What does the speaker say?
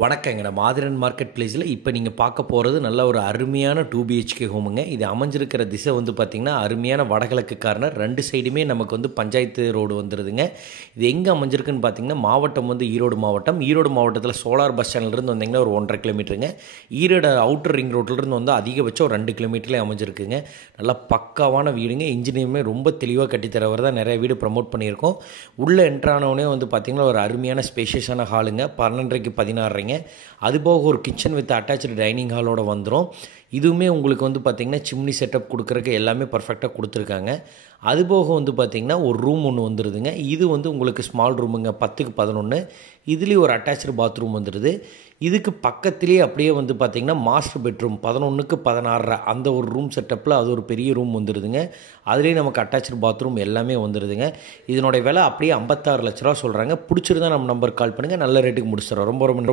வணக்கங்க. நம்ம ஆதிரன் மார்க்கெட் பிளேஸில் இப்போ நீங்கள் பார்க்க போகிறது நல்ல ஒரு அருமையான 2 BHK ஹோமுங்க. இது அமைஞ்சிருக்கிற திசை வந்து பார்த்திங்கன்னா அருமையான வடகிழக்கு கார்னர். 2 சைடுமே நமக்கு வந்து பஞ்சாயத்து ரோடு வந்துடுதுங்க. இது எங்கே அமைஞ்சிருக்குன்னு பார்த்தீங்கன்னா மாவட்டம் வந்து ஈரோடு மாவட்டம். ஈரோடு மாவட்டத்தில் சோலார் பஸ் ஸ்டாண்ட்லேருந்து வந்தீங்கன்னா ஒரு 1.5 கிலோமீட்டருங்க. ஈரோடு அவுட்டர் ரிங் ரோட்லேருந்து வந்து அதிகபட்சம் ஒரு 2 கிலோமீட்டர்லேயே அமைஞ்சிருக்குங்க. நல்லா பக்காவான வீடுங்க. இன்ஜினியருமே ரொம்ப தெளிவாக கட்டித்தரவர் தான் நிறைய வீடு ப்ரமோட் பண்ணியிருக்கோம். உள்ளே என்ட்ரானவனே வந்து பார்த்திங்கன்னா ஒரு அருமையான ஸ்பேஷியஸான ஹாலுங்க. 12:30க்கு 16. அதுபோக ஒரு கிச்சன் வித் அட்டாச்சு டைனிங் ஹாலோட வந்துடும். இதுவுமே உங்களுக்கு வந்து பார்த்திங்கன்னா சிம்னி செட்டப் கொடுக்குறக்கு எல்லாமே பர்ஃபெக்டாக கொடுத்துருக்காங்க. அதுபோக வந்து பார்த்திங்கன்னா ஒரு ரூம் ஒன்று வந்துடுதுங்க. இது வந்து உங்களுக்கு ஸ்மால் ரூமுங்க, 10க்கு 11. இதுலேயும் ஒரு அட்டாச்சு பாத்ரூம் வந்துடுது. இதுக்கு பக்கத்துலேயே அப்படியே வந்து பார்த்திங்கன்னா மாஸ்டர் பெட்ரூம் 11க்கு 16 அந்த ஒரு ரூம் செட்டப்பில் அது ஒரு பெரிய ரூம் வந்துடுதுங்க. அதுலேயே நமக்கு அட்டாச்சு பாத்ரூம் எல்லாமே வந்துடுதுங்க. இதனுடைய விலை அப்படியே 56 லட்ச ரூபா சொல்கிறாங்க. பிடிச்சிருந்தா நம்ம நம்பருக்கு கால் பண்ணுங்கள். நல்ல ரேட்டுக்கு முடிச்சிடறோம். ரொம்ப ரொம்ப